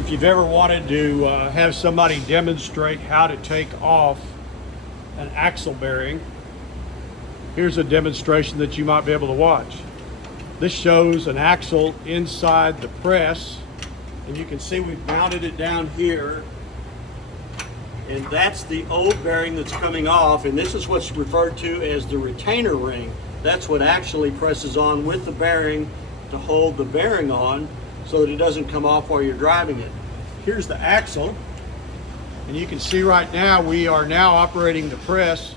If you've ever wanted to have somebody demonstrate how to take off an axle bearing, here's a demonstration that you might be able to watch. This shows an axle inside the press, and you can see we've mounted it down here, and that's the old bearing that's coming off, and this is what's referred to as the retainer ring. That's what actually presses on with the bearing to hold the bearing on so that it doesn't come off while you're driving it. Here's the axle, and you can see right now we are now operating the press,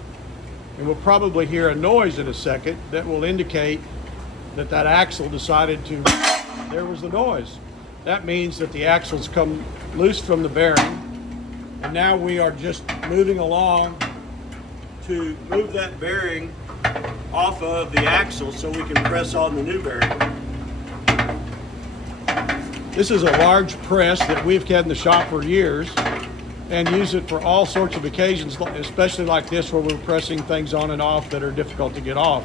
and we'll probably hear a noise in a second that will indicate that that axle decided to, there was the noise. That means that the axle's come loose from the bearing, and now we are just moving along to move that bearing off of the axle so we can press on the new bearing. This is a large press that we've had in the shop for years and use it for all sorts of occasions, especially like this where we're pressing things on and off that are difficult to get off.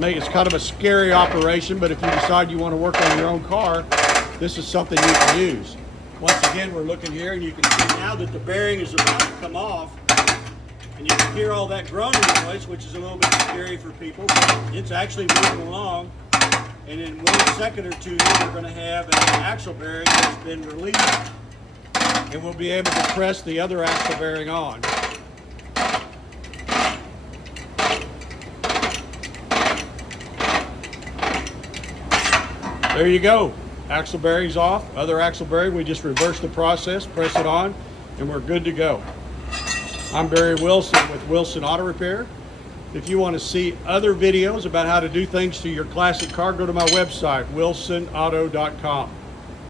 It's kind of a scary operation, but if you decide you want to work on your own car, this is something you can use. Once again, we're looking here and you can see now that the bearing is about to come off, and you can hear all that groaning noise, which is a little bit scary for people, but it's actually moving along. And in 1 second or two, we're going to have an axle bearing that's been released, and we'll be able to press the other axle bearing on. There you go. Axle bearing's off. Other axle bearing, we just reverse the process, press it on, and we're good to go. I'm Barry Wilson with Wilson Auto Repair. If you want to see other videos about how to do things to your classic car, go to my website, wilsonauto.com.